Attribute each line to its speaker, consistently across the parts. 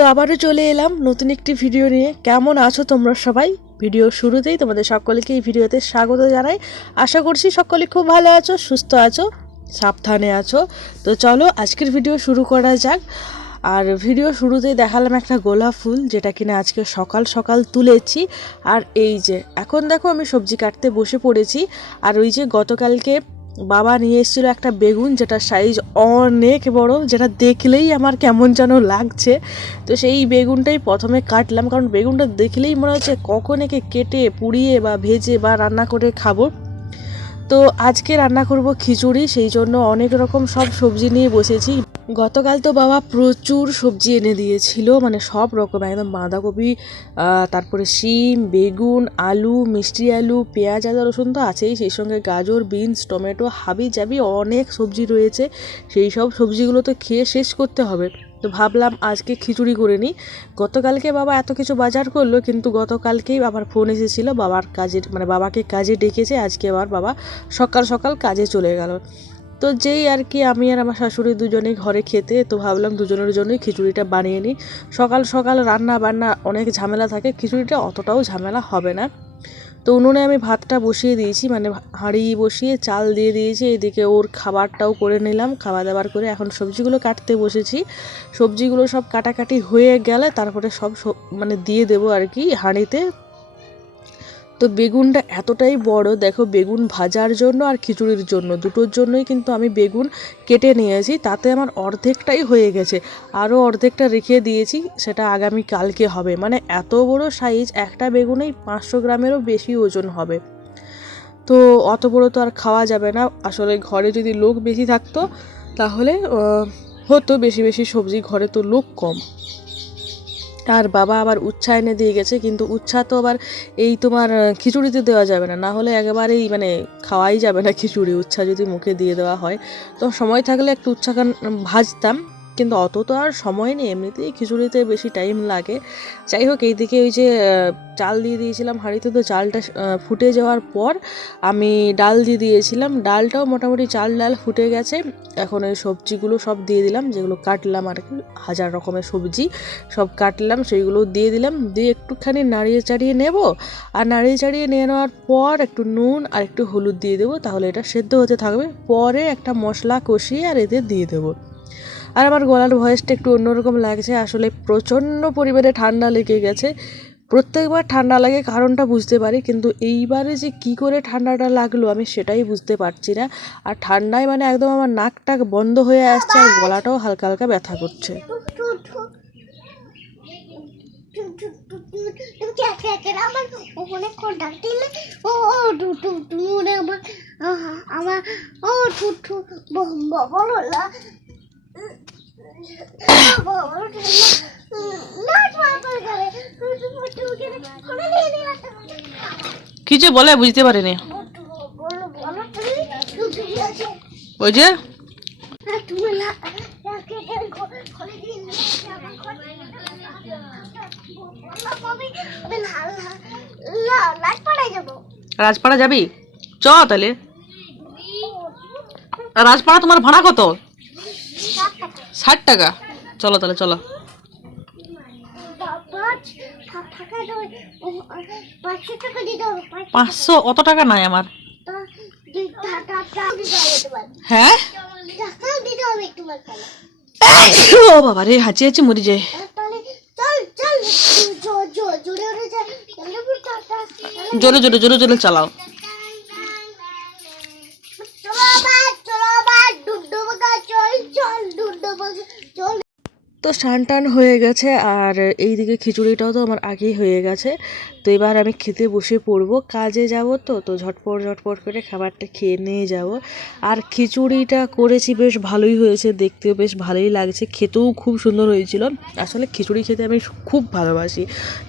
Speaker 1: তো আবারও চলে এলাম নতুন একটি ভিডিও নিয়ে। কেমন আছো তোমরা সবাই? ভিডিও শুরুতেই তোমাদের সকলকে এই ভিডিওতে স্বাগত জানাই। আশা করছি সকলে খুব ভালো আছো, সুস্থ আছো, সাবধানে আছো। তো চলো আজকের ভিডিও শুরু করা যাক। আর ভিডিও শুরুতেই দেখালাম একটা গোলাপ ফুল যেটা কিনা আজকে সকাল সকাল তুলেছি। আর এই যে, এখন দেখো আমি সবজি কাটতে বসে পড়েছি। আর ওই যে গতকালকে বাবা নিয়ে এসেছিল একটা বেগুন যেটা সাইজ অনেক বড়, যেটা দেখলেই আমার কেমন যেন লাগছে। তো সেই বেগুনটাই প্রথমে কাটলাম, কারণ বেগুনটা দেখলেই মনে হচ্ছে কখন একে কেটে, পুড়িয়ে বা ভেজে বা রান্না করে খাব। তো আজকে রান্না করব খিচুড়ি, সেই জন্য অনেক রকম সব সবজি নিয়ে বসেছি। গতকাল তো বাবা প্রচুর সবজি এনে দিয়েছিল মানে সব রকম, একদম বাঁধাকপি তারপরে শিম, বেগুন, আলু, মিষ্টি আলু, পেঁয়াজ আদা, রসুন তো আছেই, সেই সঙ্গে গাজর, বিনস, টমেটো, হাবি জাবি অনেক সবজি রয়েছে, সেই সব সবজিগুলো তো খেয়ে শেষ করতে হবে। তো ভাবলাম আজকে খিচুড়ি করে নিই। গতকালকে বাবা এত কিছু বাজার করল, কিন্তু গতকালকেই আবার ফোন এসেছিল, বাবার কাজের মানে বাবাকে কাজে ডেকেছে, আজকে আবার বাবা সকাল সকাল কাজে চলে গেল। তো যেই আর কি আমি আর আমার শাশুড়ি দুজনেই ঘরে খেতে, তো ভাবলাম দুজনের জন্যই খিচুড়িটা বানিয়ে নিই। সকাল সকাল রান্না বান্না অনেক ঝামেলা থাকে, খিচুড়িটা অতটাও ঝামেলা হবে না। তো উনুনে আমি ভাতটা বসিয়ে দিয়েছি মানে হাঁড়ি বসিয়ে চাল দিয়ে দিয়েছি, এদিকে ওর খাবারটাও করে নিলাম খাওয়া দাবার করে এখন সবজিগুলো কাটতে বসেছি। সবজিগুলো সব কাটাকাটি হয়ে গেলে তারপরে সব মানে দিয়ে দেবো আর কি হাঁড়িতে। তো বেগুনটা এতটাই বড়, দেখো বেগুন ভাজার জন্য আর খিচুড়ির জন্য, দুটোর জন্যই কিন্তু আমি বেগুন কেটে নিয়েছি তাতে আমার অর্ধেকটাই হয়ে গেছে। আরও অর্ধেকটা রেখে দিয়েছি, সেটা আগামী কালকে হবে। মানে এত বড় সাইজ একটা বেগুনেই পাঁচশো গ্রামেরও বেশি ওজন হবে। তো অত বড় তো আর খাওয়া যাবে না। আসলে ঘরে যদি লোক বেশি থাকতো, তাহলে হতো বেশি বেশি সবজি, ঘরে তো লোক কম। আর বাবা আবার উচ্ছা এনে দিয়ে গেছে, কিন্তু উচ্ছা তো আবার এই তোমার খিচুড়িতে দেওয়া যাবে না। না হলে একেবারেই মানে খাওয়াই যাবে না খিচুড়ি, উচ্ছা যদি মুখে দিয়ে দেওয়া হয়। তো সময় থাকলে একটু উচ্ছা ভাজতাম। কিন্তু অত তো আর সময় নেই, এমনিতেই খিচুড়িতে বেশি টাইম লাগে। যাই হোক, এইদিকে ওই যে চাল দিয়ে দিয়েছিলাম হাঁড়িতে, তো চালটা ফুটে যাওয়ার পর আমি ডাল দিয়ে দিয়েছিলাম। ডালটাও মোটামুটি চাল ডাল ফুটে গেছে। এখন ওই সবজিগুলো সব দিয়ে দিলাম, যেগুলো কাটলাম আর কি, হাজার রকমের সবজি সব কাটলাম সেইগুলো দিয়ে দিলাম। দিয়ে একটুখানি নাড়িয়ে চাড়িয়ে নেব। আর নাড়িয়ে চাড়িয়ে নিয়ে নেওয়ার পর একটু নুন আর একটু হলুদ দিয়ে দেবো, তাহলে এটা সেদ্ধ হতে থাকবে। পরে একটা মশলা কষিয়ে আর এতে দিয়ে দেবো। আর আমার গলার ভয়েসটা একটু অন্যরকম লাগছে আসলে প্রচণ্ড পরিমাণে ঠান্ডা লেগে গেছে প্রত্যেকবার ঠান্ডা লাগে কারণটা বুঝতে পারি কিন্তু এইবারে যে কি করে ঠান্ডাটা লাগল আমি সেটাই বুঝতে পারছি না আর ঠান্ডায় মানে একদম আমার নাক টাক বন্ধ হয়ে আসছে আর গলাটাও হালকা হালকা ব্যথা করছে
Speaker 2: আমার ও ও টু টু টু রে আমার আহা, আমার ও টু টু বলো
Speaker 1: কি যে বলে বুঝতে পারিনি।
Speaker 2: যাব
Speaker 1: রাজপাড়া যাবি? চ তাহলে। রাজপাড়া তোমার ভাড়া কত? ষাট টাকা। চলো তাহলে চলো।
Speaker 2: পাঁচশো
Speaker 1: অত টাকা নাই আমার। হ্যাঁ? ও বাবা রে হাঁচি হাঁচি মরি যায়।
Speaker 2: জোরে
Speaker 1: জোরে জোরে জোরে চালাও
Speaker 2: চলো আবার চলো আবার ডুবডুব গা চল চল ডুবডুব চল
Speaker 1: তো স্নান টান হয়ে গেছে আর এইদিকে খিচুড়িটাও তো আমার আগেই হয়ে গেছে। তো এবার আমি খেতে বসে পড়ব। কাজে যাব তো তো ঝটপট ঝটপট করে খাবারটা খেয়ে নিয়ে যাব। আর খিচুড়িটা করেছি বেশ ভালোই হয়েছে, দেখতেও বেশ ভালোই লাগছে। খেতেও খুব সুন্দর হয়েছিল। আসলে খিচুড়ি খেতে আমি খুব ভালোবাসি।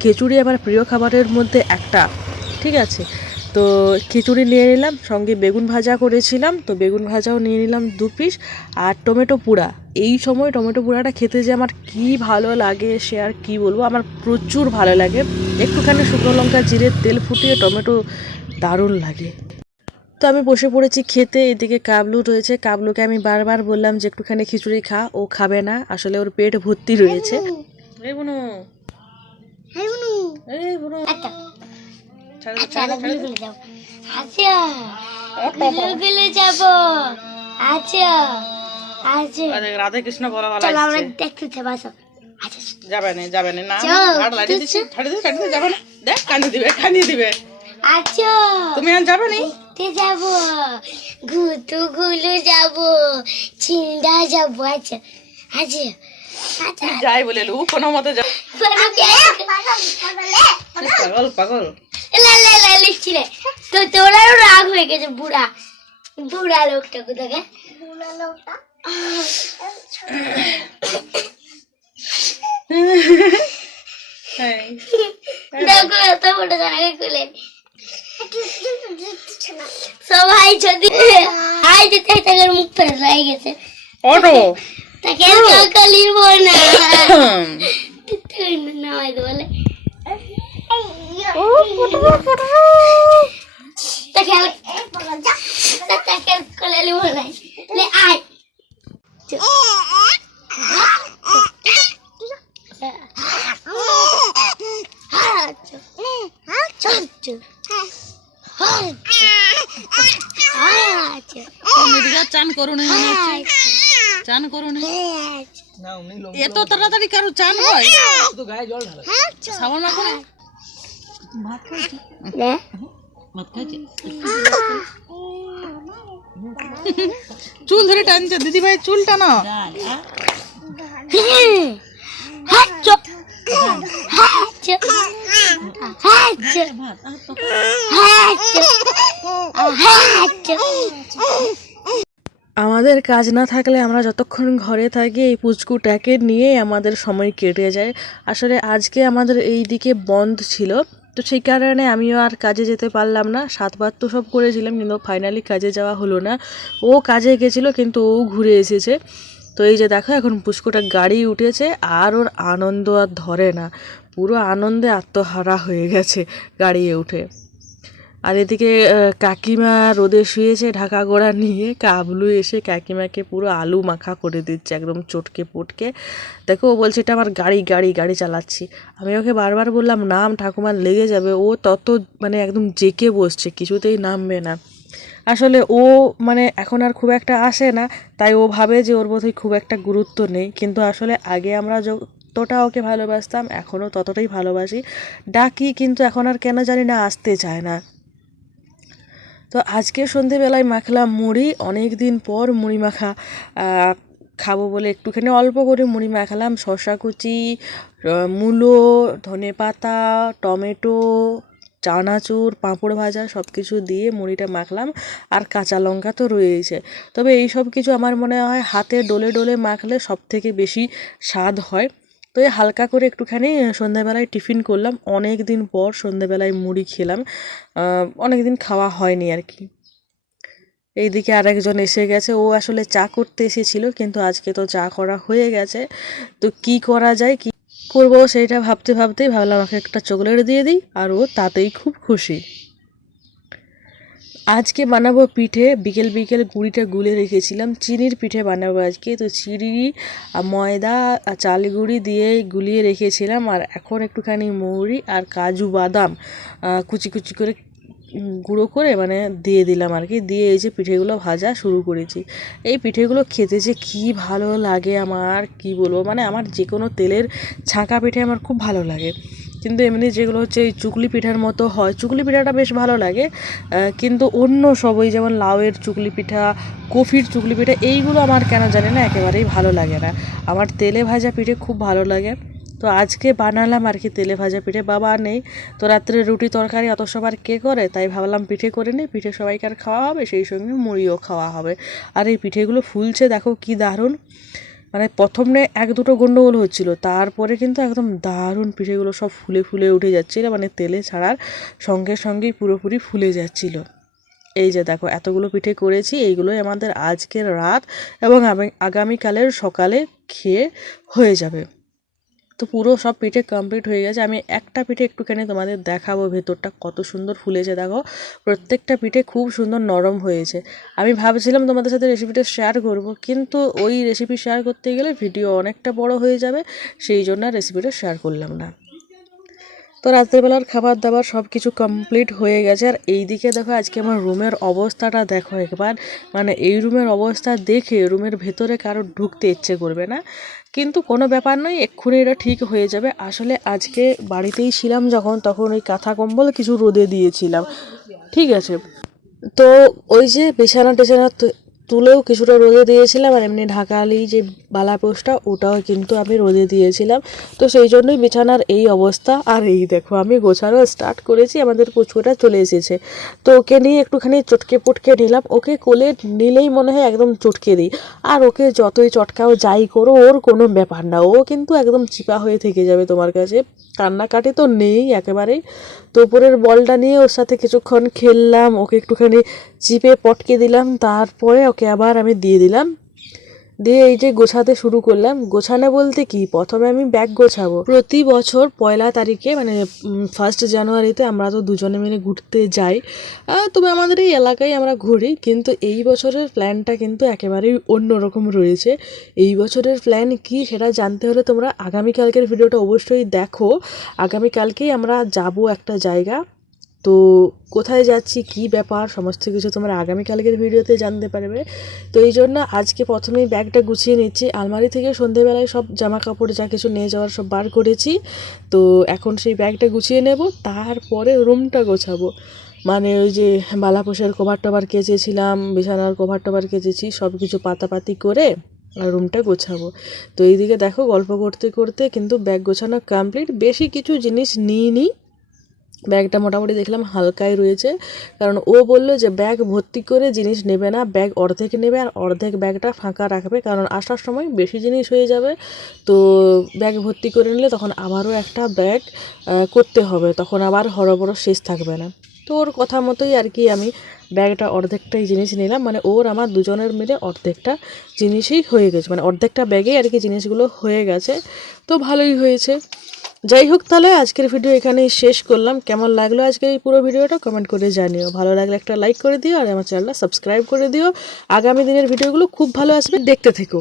Speaker 1: খিচুড়ি আমার প্রিয় খাবারের মধ্যে একটা, ঠিক আছে? তো খিচুড়ি নিয়ে নিলাম সঙ্গে বেগুন ভাজা করেছিলাম তো বেগুন ভাজাও নিয়ে নিলাম দু পিস আর টমেটো পোড়া এই সময় টমেটো পোড়াটা খেতে যে আমার কি ভালো লাগে সে আর কি বলব আমার প্রচুর ভালো লাগে। একটুখানি শুকনো লঙ্কা জিরে তেল ফুটিয়ে টমেটো দারুণ লাগে। তো আমি বসে পড়েছি খেতে এদিকে কাবলু রয়েছে। কাবলুকে আমি বারবার বললাম যে একটুখানি খিচুড়ি খা ও খাবে না। আসলে ওর পেট ভর্তি রয়েছে। এই বুনু। এই বুনু।
Speaker 2: আচ্ছা। গুলো যাব আচ্ছা গুলো গুলো যাব। আচ্ছা আচ্ছা।
Speaker 1: আরে রাধে কৃষ্ণ বলা ভালো
Speaker 2: চলো আমরা
Speaker 1: লাগছে
Speaker 2: দেখতে যাব আসো।
Speaker 1: যাবে না যাবে না। আর দিছি যাবে না। দেখ কানি দিবে কানি দিবে।
Speaker 2: আচ্ছা।
Speaker 1: তুমি আর যাবে নি?
Speaker 2: দেখতে যাব। ঘুতু গুলো যাব। চিন্তা যাব। আচ্ছা আচ্ছা আচ্ছা।
Speaker 1: যাই বলে লু কোনো মতে যা পাগল পাগল।
Speaker 2: লিখছি রে। তো তোরাও রাগ হয়ে গেছে বুড়া। বুড়া লোকটা কোথাকে বুড়া লোকটা?
Speaker 1: হ্যাঁ।
Speaker 2: দেখো এত বড় জানাকে খুলে। সবাই যদি হাই মুখ গেছে।
Speaker 1: অটো।
Speaker 2: তাকে কাকালির বল না। না বলে তাকে তাকে কলালি বল নাই লে আয়
Speaker 1: চান করুন চান করুন এত তাড়াতাড়ি কারও চান হয়? সাবান ভাত খাইছে চুল ধরে টানছে দিদি ভাই চুল টানো। আমাদের কাজ না থাকলে আমরা যতক্ষণ ঘরে থাকি এই পুচকুটাকে নিয়ে আমাদের সময় কেটে যায়। আসলে আজকে আমাদের এই দিকে বন্ধ ছিল। তো সেই কারণে আমিও আর কাজে যেতে পারলাম না। সাতবার তো সব করেছিলাম, কিন্তু ফাইনালি কাজে যাওয়া হলো না। ও কাজে গেছিল, কিন্তু ও ঘুরে এসেছে। তো এই যে দেখো, এখন পুষ্কটা গাড়ি উঠেছে, আর ওর আনন্দ আর ধরে না। পুরো আনন্দে আত্মহারা হয়ে গেছে গাড়িয়ে উঠে। আর এদিকে কাকিমা রোদে শুয়েছে, ঢাকা গোড়া নিয়ে কাবলু এসে কাকিমাকে পুরো আলু মাখা করে দিচ্ছে, একদম চটকে পটকে। দেখো, ও বলছে, এটা আমার গাড়ি গাড়ি গাড়ি চালাচ্ছি। আমি ওকে বারবার বললাম, নাম ঠাকুমার লেগে যাবে। ও তত মানে একদম জেকে বসছে, কিছুতেই নামবে না। আসলে ও মানে এখন আর খুব একটা আসে না, তাই ও ভাবে যে ওর বোধহয় খুব একটা গুরুত্ব নেই। কিন্তু আসলে আগে আমরা যতটা ওকে ভালোবাসতাম, এখনও ততটাই ভালোবাসি। ডাকি, কিন্তু এখন আর কেন জানি না, আসতে চায় না। তো আজকে সন্ধেবেলায় মাখলাম মুড়ি অনেক দিন পর মুড়ি মাখা খাব বলে একটুখানি অল্প করে মুড়ি মাখালাম। শসা কুচি মূলো, ধনে পাতা, টমেটো, চানাচুর, পাঁপড় ভাজা সব কিছু দিয়ে মুড়িটা মাখলাম। আর কাঁচা লঙ্কা তো রয়েছে তবে এই সব কিছু আমার মনে হয় হাতে ডলে ডলে মাখলে সব থেকে বেশি স্বাদ হয়। তো এই হালকা করে একটুখানি সন্ধ্যাবেলায় টিফিন করলাম। অনেক দিন পর সন্ধ্যাবেলায় মুড়ি খেলাম। অনেক দিন খাওয়া হয়নি আর কি। এইদিকে আরেকজন এসে গেছে। ও আসলে চা করতে এসেছিল, কিন্তু আজকে তো চা করা হয়ে গেছে। তো কি করা যায়, কি করব, সেইটা ভাবতে ভাবতেই ভাবলাম, আমাকে একটা চকলেট দিয়ে দিই, আর ও তাতেই খুব খুশি। আজকে বানাবো পিঠে, বিকেল বিকেল গুঁড়িটা গুলে রেখেছিলাম। চিনির পিঠে বানাবো আজকে। তো চিনি ময়দা চাল গুঁড়ি দিয়ে গুলিয়ে রেখেছিলাম, আর এখন একটুখানি মৌরি আর কাজু বাদাম কুচি কুচি করে গুঁড়ো করে মানে দিয়ে দিলাম আর কি। দিয়ে এই যে পিঠেগুলো ভাজা শুরু করেছি। এই পিঠেগুলো খেতে যে কী ভালো লাগে আমার, কি বলব? মানে আমার যে কোনো তেলের ছাঁকা পিঠে আমার খুব ভালো লাগে। কিন্তু এমনি যেগুলো হচ্ছে এই চুকলি পিঠার মতো হয় চুকলি পিঠাটা বেশ ভালো লাগে। কিন্তু অন্য সব ওই যেমন লাউয়ের চুকলি পিঠা, কফির চুকলি পিঠা, এইগুলো আমার কেন জানি না, একেবারেই ভালো লাগে না। আমার তেলে ভাজা পিঠে খুব ভালো লাগে। তো আজকে বানালাম আর কি তেলে ভাজা পিঠে, বাবা নেই। তো রাত্রে রুটি তরকারি অত সবার কে করে, তাই ভাবলাম পিঠে করে নিই, পিঠে সবাইকে আর খাওয়া হবে, সেই সঙ্গে মুড়িও খাওয়া হবে। আর এই পিঠেগুলো ফুলছে, দেখো কি দারুণ। মানে প্রথমে এক দুটো গন্ডগোল হচ্ছিল, তারপরে কিন্তু একদম দারুণ পিঠেগুলো সব ফুলে ফুলে উঠে যাচ্ছিল মানে তেলে ছাড়ার সঙ্গে সঙ্গেই পুরোপুরি ফুলে যাচ্ছিল। এই যে দেখো, এতগুলো পিঠে করেছি, এইগুলোই আমাদের আজকের রাত এবং আগামীকালের সকালে খেয়ে হয়ে যাবে। তো পুরো সব পিঠে কমপ্লিট হয়ে গেছে। আমি একটা পিঠে একটুখানি তোমাদের দেখাবো ভেতরটা, কত সুন্দর ফুলেছে, দেখো। প্রত্যেকটা পিঠে খুব সুন্দর নরম হয়েছে। আমি ভাবছিলাম তোমাদের সাথে রেসিপিটা শেয়ার করব, কিন্তু ওই রেসিপি শেয়ার করতে গেলে ভিডিও অনেকটা বড় হয়ে যাবে, সেই জন্য রেসিপিটা শেয়ার করলাম না। তো রাত্রেবেলার খাবার দাবার সব কিছু কমপ্লিট হয়ে গেছে। আর এই দিকে দেখো, আজকে আমার রুমের অবস্থাটা দেখো একবার। মানে এই রুমের অবস্থা দেখে রুমের ভেতরে কারও ঢুকতে ইচ্ছে করবে না। কিন্তু কোনো ব্যাপার নয়, এক্ষুনি এটা ঠিক হয়ে যাবে। আসলে আজকে বাড়িতেই ছিলাম যখন, তখন ওই কাঁথা কম্বল কিছু রোদে দিয়েছিলাম। ঠিক আছে? তো ওই যে বিছানা টেছানা তুলেও কিছুটা রোদে দিয়েছিলাম আর এমনি ঢাকালি যে বালাপোষটা ওটাও কিন্তু আমি রোদে দিয়েছিলাম। তো সেই জন্যই বিছানার এই অবস্থা। আর এই দেখো, আমি গোছানো স্টার্ট করেছি, আমাদের পুচকুটা চলে এসেছে। তো ওকে নিয়ে একটুখানি চটকে পটকে নিলাম। ওকে কোলে নিলেই মনে হয় একদম চটকে দিই। আর ওকে যতই চটকাও যাই করো, ওর কোনো ব্যাপার না। ও কিন্তু একদম চিপা হয়ে থেকে যাবে তোমার কাছে। কান্নাকাটি তো নেই একেবারেই। তো উপরের বলটা নিয়ে ওর সাথে কিছুক্ষণ খেললাম। ওকে একটুখানি চিপে পটকে দিলাম। তারপরে ওকে আবার আমি দিয়ে দিলাম। দিয়ে এই যে গোছাতে শুরু করলাম। গোছানো বলতে কি? প্রথমে আমি ব্যাগ গোছাবো। প্রতি বছর পয়লা তারিখে মানে ফার্স্ট জানুয়ারিতে আমরা তো দুজনে মিলে ঘুরতে যাই। তবে আমাদের এই এলাকায় আমরা ঘুরি, কিন্তু এই বছরের প্ল্যানটা কিন্তু একেবারেই অন্যরকম রয়েছে। এই বছরের প্ল্যান কি সেটা জানতে হলে তোমরা আগামীকালকের ভিডিওটা অবশ্যই দেখো। আগামীকালকেই আমরা যাব একটা জায়গা। তো কোথায় যাচ্ছি, কি ব্যাপার, সমস্ত কিছু তোমরা আগামীকালকের ভিডিওতে জানতে পারবে। তো এই জন্য আজকে প্রথমেই ব্যাগটা গুছিয়ে নিচ্ছি। আলমারি থেকে সন্ধেবেলায় সব জামা কাপড় যা কিছু নিয়ে যাওয়ার সব বার করেছি। তো এখন সেই ব্যাগটা গুছিয়ে নেব, তারপরে রুমটা গোছাবো। মানে ওই যে বালাপোষের কভার টভার কেচেছিলাম, বিছানার কভার টভার কেচেছি, সব কিছু পাতাপাতি করে আর রুমটা গোছাবো। তো এইদিকে দেখো গল্প করতে করতে কিন্তু ব্যাগ গোছানো কমপ্লিট বেশি কিছু জিনিস নিইনি। ব্যাগটা মোটামুটি দেখলাম হালকাই রয়েছে। কারণ ও বলল যে, ব্যাগ ভর্তি করে জিনিস নেবে না, ব্যাগ অর্ধেক নেবে আর অর্ধেক ব্যাগটা ফাঁকা রাখবে, কারণ আসার সময় বেশি জিনিস হয়ে যাবে। তো ব্যাগ ভর্তি করে নিলে তখন আবারও একটা ব্যাগ করতে হবে, তখন আবার হরবড় শেষ থাকবে না। তো ওর কথা মতোই আর কি আমি ব্যাগটা অর্ধেকটাই জিনিস নিলাম। মানে ওর আমার দুজনের মিলে অর্ধেকটা জিনিসই হয়ে গেছে মানে অর্ধেকটা ব্যাগেই আর কি জিনিসগুলো হয়ে গেছে। তো ভালোই হয়েছে। যাই হোক তাহলে আজকের ভিডিও এখানেই শেষ করলাম। কেমন লাগল আজকের এই পুরো ভিডিওটা কমেন্ট করে জানিও। ভালো লাগলে একটা লাইক করে দিও আর আমার চ্যানেলটা সাবস্ক্রাইব করে দিও। আগামী দিনের ভিডিওগুলো খুব ভালো আসবে। দেখতে থেকো।